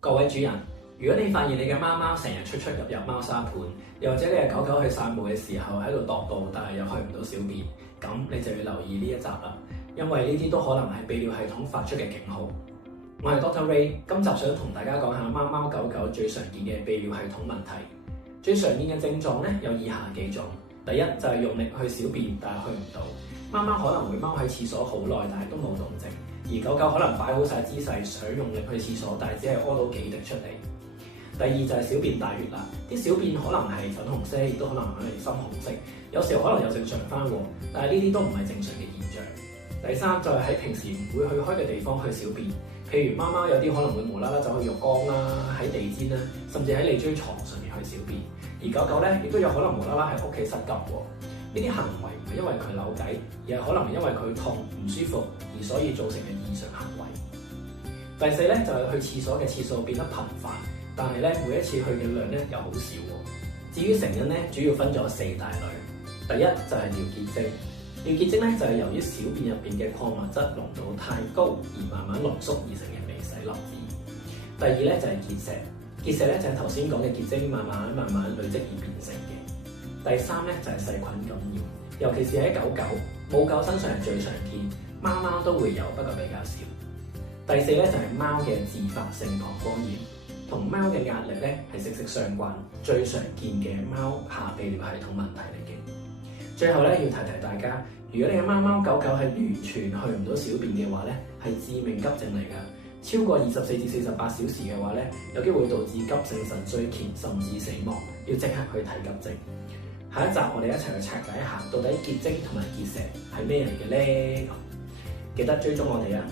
各位主人，如果你發現你嘅貓貓成日出入貓砂盤，又或者你嘅狗狗去散步嘅時候喺度踱步，但係又去唔到小便，咁你就要留意呢一集啦，因為呢啲都可能係泌尿系統發出嘅警號。我係 Dr. Ray， 今集想同大家講下貓貓狗狗最常見嘅泌尿系統問題。最常見嘅症狀咧有以下幾種。第一就係用力去小便，但係去唔到。貓貓可能會踎喺廁所好耐，但係都冇動靜；而狗狗可能擺好晒姿勢，想用力去廁所，但係只係屙到幾滴出嚟。第二就係小便大血啦，啲小便可能係粉紅色，亦都可能係深紅色，有時候可能有正常翻喎，但係呢啲都唔係正常嘅現象。第三就係喺平時唔會去開嘅地方去小便，譬如貓貓有啲可能會無啦啦走去浴缸啦、喺地氈啦，甚至喺你張床上面去小便。而狗狗咧亦都有可能無啦啦喺屋企失禁喎。呢啲行為唔係因為佢扭計，而係可能因為佢痛唔舒服，而所以造成嘅異常行為。第四咧就係去廁所嘅次數變得頻繁，但係咧每一次去嘅量咧又好少喎。至於成因咧，主要分咗四大類。第一就係尿結晶。尿結晶咧就係由於小便入邊嘅礦物質濃度太高而慢慢濃縮而成嘅微細粒子。第二咧就係結石，結石咧就係頭先講嘅結晶慢慢累積而變成嘅。第三咧就係細菌感染，尤其是喺狗狗，母狗身上係最常見，貓貓都會有，不過比較少。第四咧就係貓嘅自發性膀胱炎，同貓嘅壓力咧係息息相關，最常見嘅貓下泌尿系統問題嚟嘅。最後咧要提大家，如果你嘅貓貓狗狗係完全去唔到小便嘅話咧，係致命急症嚟㗎。超過24至48小時嘅話咧，有機會導致急性腎衰竭甚至死亡，要即刻去睇急症。下一集我哋一齊去拆解一下，到底結晶同埋結石係咩嚟嘅咧？記得追蹤我哋啊！